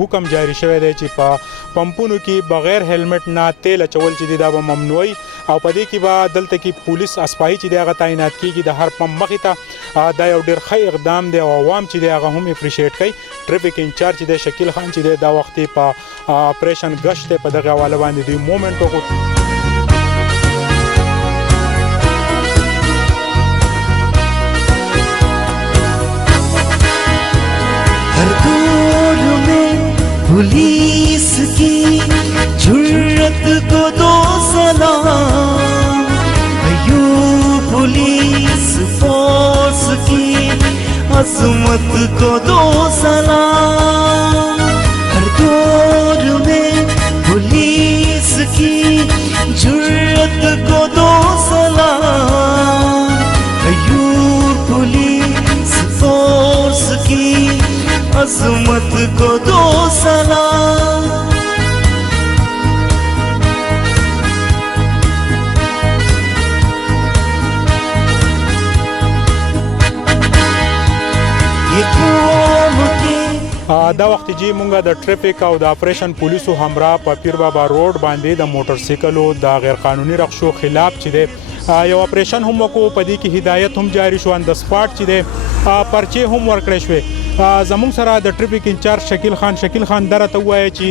حکم جاری شوی دی چې په پمپونو کې بغیر هلمټ نه تیل اچول چې دی دا به ممنوعي او په دې کې به دلته کې پولیس اسپاهي چې دی هغه تعینات کیږي د هر پمپ مخې ته. دا یو ډېر ښه اقدام دی او عوام چې دی هغه هم اپریشیټ کوي. ټریفک انچارج چې دی شکیل خان چې دی دا وخت په اپریشن گشت دی په دغه حواله باندې دوی مومنټ وکړو. ہر دور میں پولیس کی جرت کو دو سلام، ایو پولیس فورس کی عظمت کو دو سلام. ہر دور میں پولیس کی جرت کو دو سلام، ایو پولیس فورس کی عظمت کو دو سلام. دا وخت جی مونږه د ټریفک او د اپریشن پولیسو همراه په پیر بابا روډ باندې د موټر سایکلو د غیر قانوني رخصو خلاف چې دی یو اپریشن هم وکړو. په دې کې هدایت هم جاری شو، ان د سپاټ چې دی پرچې هم ورکړې شوې. زموږ سره د ټریفک انچارج شکیل خان درته ووایه چې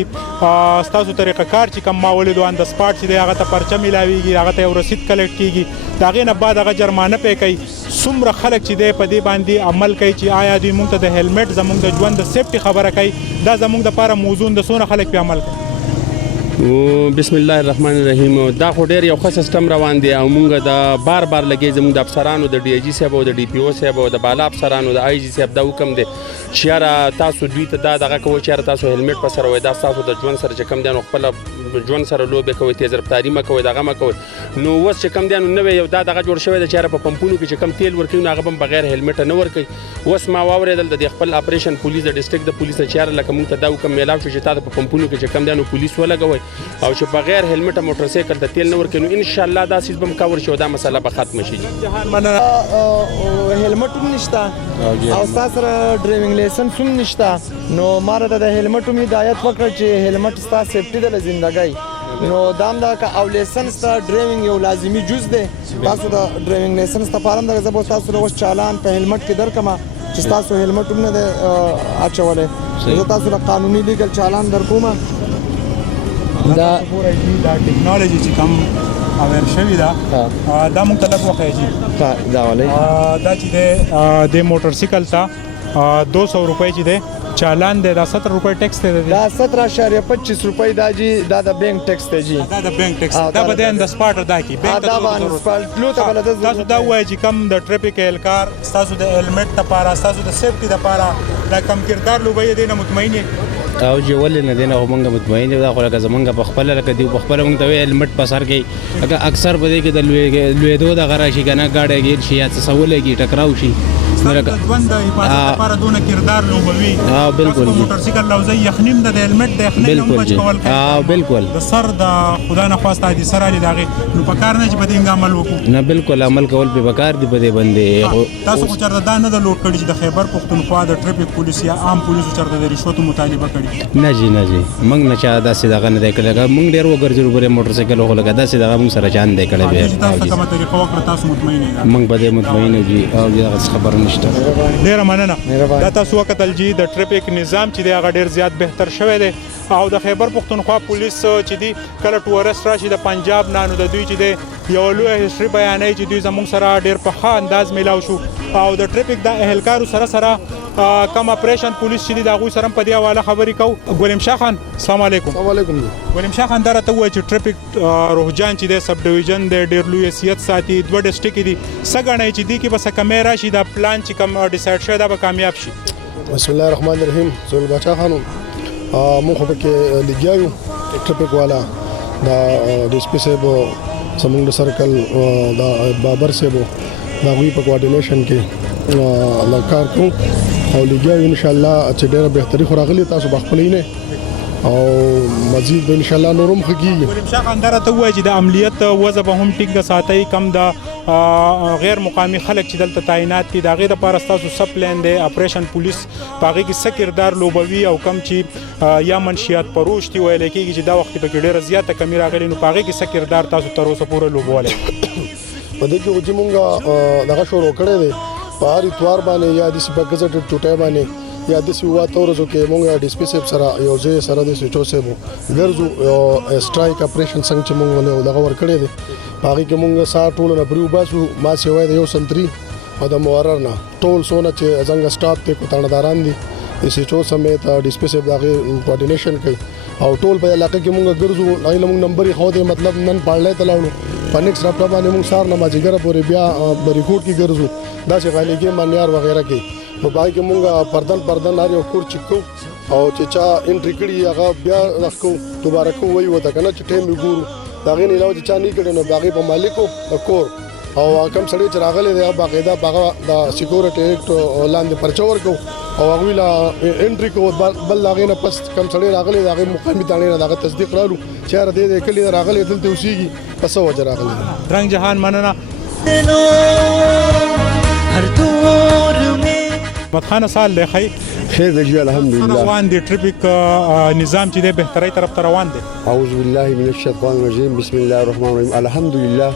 ستاسو طریقه کار چې کوم ما ولیدو ان د سپاټ چې دی هغه ته پرچه میلاویږي، هغه ته یو رسید کلیکټ کیږي، د هغې نه بعد هغه جرمانه پې کوي. څومره خلک چې دی په دې باندې عمل کوي چې آیا دوی موږ ته د هلمټ زموږ د ژوند د سیفټي خبره کوي، دا زموږ دپاره موضوع د څونه خلک پې عمل کوي؟ بسم الله الرحمن الرحیم. دا خو ډېر یو ښه سیسټم روان دی او موږ د بار لګي زموږ د افسرانو د ډي آی جي صاحب او د ډي پی او صاحب او د بالا افسرانو د آی جي صاحب دا حکم دی چې یاره تاسو دوی ته دا دغه کوئ چې یاره تاسو هلمټ په سره وای، دا ستاسو د ژوند سره چې کوم دی نو خپله ژوند سره لوبې کوئ، تیز رفتاري مه کوئ، دغه مه کوئ. نو اوس چې کوم دی نو نوی یو دا دغه جوړ شوی دی چې یاره په پمپونو کې چې کوم تیل ورکوي نو هغه به بغیر هلمټه نه ورکوي. اوس ما واورېدل د خپل اپریشن پولیس د ډسټرکټ د پولیس نه چې یاره لکه موږ ته دا حکم میلاو شو چې تا په پمپونو کې چې کوم دی نو پولیس ولګوئ او چې بغیر هلمټه موټر سایکل ته تیل نه ورکوي، نو ان شاء الله دا سیز به مکور شي او دا مسله به ختمه شي. هلمټ هم نشته او ستاسو سره ډرایوینګ لایسنس هم نشته، نو ما راته د هلمټ هم هدایت وکړه چې هلمټ ستا سیفټي ده د زندګۍ. نو دا هم دغه او لایسنس ته ډرایوینګ یو لازمي جز دی. تاسو د ډرایوینګ لایسنس لپاره هم دغه زه به تاسو له اوس چالان په هلمټ کې درکړم چې ستاسو هلمټ هم نه دی اچولی. زه تاسو له قانوني لیګل چالان درکوم. دا ټیکنالوجي چې کوم اویر شوي ده دا موږ ته لږ وښیه جي. دا والی دا چې دی د موټر سایکل ته 200 روپۍ چې دی چالان دی، دا 70 روپۍ ټیکس دی. دا 17.25 روپۍ دا جی دا د بینک ټیکس دی جی. دا د بینک ټیکس دا به د سپاټ ادا کی بینک دا باندې سپاټ لو ته بل تاسو دا وایي چې کوم د ټریفک اهلکار تاسو د هلمټ لپاره تاسو د سیفټي لپاره دا کم کردار لوبي دی نه مطمئن او چې ولې نه دی نه موږ مطمئن یو. دا خو لکه زمونږ په خپله لکه دی په خپله موږ ته وایي هلمټ په سر کوي، لکه اکثر په دې کې د لوېدو دغه راشي که نه ګاډی ګیر شي یا څه څه ولګي ټکراو شي. ژوند د حفاظت لپاره دونه کردار لوبوي. بالکل موټر سایکل لوزي یخنیم د هلمټ د یخنۍ نه بچ کول کوي. بالکل د سر د خدا نه خواسته دي سره لري دغه نو په کار نه چې په دې عمل وکړو. نه بالکل عمل کول به پکار دی په دې باندې. تاسو خو چېرته دا نه د لوډ کړي چې د خیبر پختونخوا د ټریفک پولیس یا عام پولیسو چېرته د رشوتو مطالبه کړي؟ نه جی نه جی موږ نه چا داسې دغه نه دی کړی. موږ ډېر وګرځېدو پرې موټر سایکل خو لکه داسې دغه موږ سره چان دی کړی بیا. تاسو کومه طریقه وکړه تاسو مطمئن یې؟ موږ په دې مطمئن یو جي او دغه خبر نشته. ډېره مننه. دا تاسو وکتل جی د ټریفک نظام چې دی هغه ډېر زیات بهتر شوی دی او د خیبر پختونخوا پولیس چې دی کله ټورست راشي د پنجاب نه نو د دوی چې دی یو لویه هسټري بیانوي چې دوی زموږ سره ډېر په ښه انداز میلاو شو او د ټریفک د اهلکارو سره کم اپریشن پولیس چې دی د هغوی سره هم په دې حواله خبرې کوو. ګلیم شاه خان السلام علیکم. السلام علیکم. ګلیم شاه خان دا راته ووایه چې ټریفک روحجان چې دی سب ډویژن دی ډېر لوی حیثیت ساتي، 2 ډسټرکټ دي، څه ګڼئ چې دې کې به څه کمی راشي دا پلان چې کوم ډیسایډ شوی دا به کامیاب شي؟ بسم الله الرحمن الرحیم. زول باچا خانم موږ خو پکې لګیا یو ټریفک والا دا ډي اس پي صاحب زموږ د سرکل دا بابر صاحب د هغوی په کوارډینیشن کې کار کوو او لګیا یو انشاءالله چې ډېره بهتري خو راغلې تاسو به خپله نه او مزید به انشاءالله نور هم ښه کېږي. ګلیم شاه خان دا راته ووایه چې د امنیت وضع به هم ټینګه ساتئ، کم د غیر مقامی خلک چې دلته تعینات دي د هغې دپاره ستاسو سب پلان دی اپریشن پولیس په هغې کې څه کردار لوبوي او کم چې یا منشیات فروش دي ویلی کېږي چې دا وخت پکې ډېره زیاته کمي راغلې نو په هغې کې څه کردار تاسو تر اوسه پورې لوبولی په دې کې چې مونږ دغه شروع کړی دی په هر اتوار باندې یا داسې په ګزټډ ټوټی باندې یا داسې واته ورځو کې مونږ ډي سي پي صاحب سره یو ځای سره د سوچو صاحب ګرځو سټرایک اپریشن څنګه چې مونږ دغه ورکړی دی په هغې کې مونږ سا ټولو نه بري وباسو ما سیوای د 1 سنتري او د مورر نه ټول څونه چې زنګ سټاپ دی کوتانداران دي د سوچو سمیت ډي سي پي صاحب د هغې کوارډینیشن کوي او ټول په علاقه کې مونږ ګرځو هغې نه مونږ نمبر یې ښودی مطلب نن پاړلی ته لاړو په نیکس رپټه باندې مونږ سهار نه مازدیګره پورې بیا رپورټ کې ګرځو داسې غالیګې مانیار وغیره کې په باقي کې مونږ پردن هر یو کور چیک کوو او چې چا انټري کړي هغه بیا راکو دوباره کو وایي وته کنه چې ټیم وګورو دا غي نه علاوه چې چا نه کړي نو باقي په مالکو کور او کوم سړی چې راغلی دی باقاعده هغه د سکیورټي ایکټ لاندې پرچا ورکو او هغه ویلا انټري کو بل هغه نه پس کوم سړی راغلی دی هغه مقامی تانه نه هغه تصدیق رالو چې را دې کلی راغلی دلته اوسېږي پس وجه راغلی رنگ جهان مننه ہر دور میں مدخانه سال دی خی خیر دی جی الحمدلله روان دی ټریفیک نظام چې دی بهترۍ طرف ته روان دی اعوذ بالله من الشیطان الرجیم بسم الله الرحمن الرحیم الحمدلله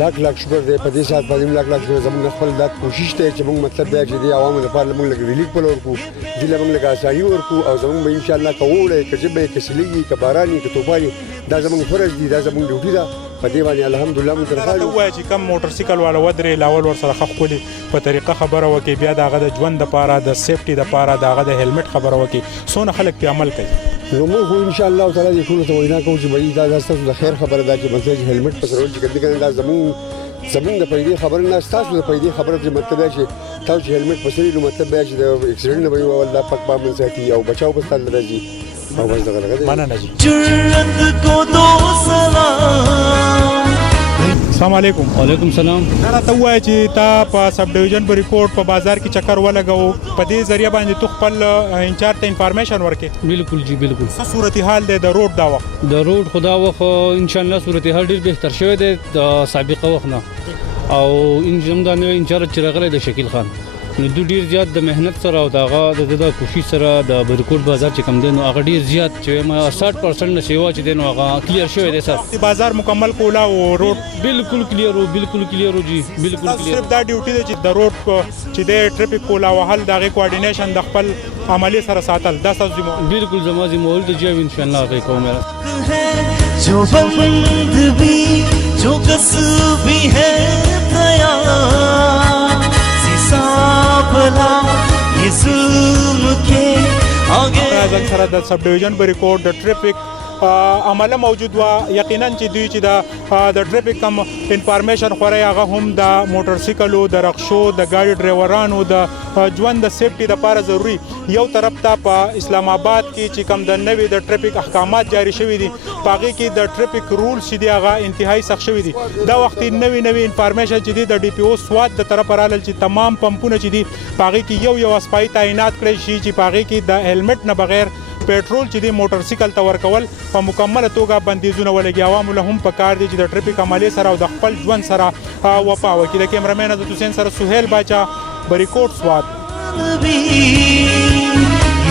لاک شکر دی په دې سات باندې لاک شکر زموږ خپل د کوشش ته چې موږ مطلب دی چې دی عوامو لپاره موږ لګ ریلیف په لور کو دی موږ لګ اساني ورکو او زموږ به ان شاء الله کوړې کجبه کسلېږي کباراني کتوباني دا زموږ فرض دی دا زموږ ډیوټي ده په دې باندې الحمدلله موږ درخواله وایي چې کم موټر سایکل والا ودرې لاول ور سره خپل په طریقه خبره وکي بیا دغه د ژوند لپاره د سیفټي لپاره دغه د هلمټ خبره وکي سونه خلک په عمل کوي نو موږ ان شاء الله تعالی ټول ته وینا کوو چې به دا تاسو د خیر خبره ده چې مثلا هلمټ په سره چې کله دا زموږ د پیدې خبره نه تاسو د پیدې خبره چې مطلب چې تاسو هلمټ په سره نو مطلب چې د اکسیډنټ نه وي او الله پاک باندې ساتي او بچاو په ستل راځي او بس دغه مننه جی جرأت کو دو سلام السلام علیکم وعلیکم السلام دا راته ووایه چې تا په سب ډیویژن په ریپورټ په بازار کې چکر ولګو په دې ذریعه باندې تو خپل انچارج ته انفارمیشن ورکې بالکل جی بالکل څه صورتحال دی د روډ دا وخت د روډ خدا وخت ان شاء الله صورتحال ډیر بهتر شوی دی د سابقه وخت نه او ان زموږ د انچارج چې راغلی د شکیل خان نو دوی ډیر زیات د مهنت سره او دغه د کوشش سره د بریکوټ بازار چې کم دی نو هغه ډیر زیات چې 60% نه سیوا چې دی نو هغه کلیر شوی دی سر بازار مکمل کولا او روډ بالکل کلیر او بالکل کلیر او جی بالکل کلیر صرف دا ډیوټي دی چې د روډ چې د ټریفیک کولا وهل دغه کوارډینیشن د خپل عملی سره ساتل دا تاسو بالکل زما ذمہواری دی جو ان شاء الله کوي کوم جو بند بھی جو کس بھی ہے بھلا یہ ظلم کے آگے زنګ سره د سب ډیویژن په ریکورډ د ټریفیک عمله موجود و یقینا چې دوی چې د ټریفیک کم انفارمیشن خوري هغه هم د موټر سایکلو د رخصو د ګاډي ډرایورانو د ژوند د سیفټي لپاره ضروری یو طرف ته په اسلام آباد کې چې کم د نوې د ټریفیک احکامات جاری شوي دي پاغي کې د ټریفیک رولز چې دی هغه انتهایی سخت شوي دي دا وخت نوې انفارمیشن چې دی د ډي پی او سواد د طرف رالل چې تمام پمپونه چې دی پاغي کې یو اسپای تعینات کړی شي چې پاغي کې د هلمټ نه بغیر پیټرول چې دی موټر سایکل ته ورکول په مکمله توګه بندیزونه ولګي عوامو له هم په کار دي چې د ټریفیک عملي سره او د خپل ژوند سره وفا وکړي د کیمرامین عزت حسین سره سہیل باچا بریکوټ سواد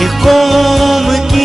یہ قوم کی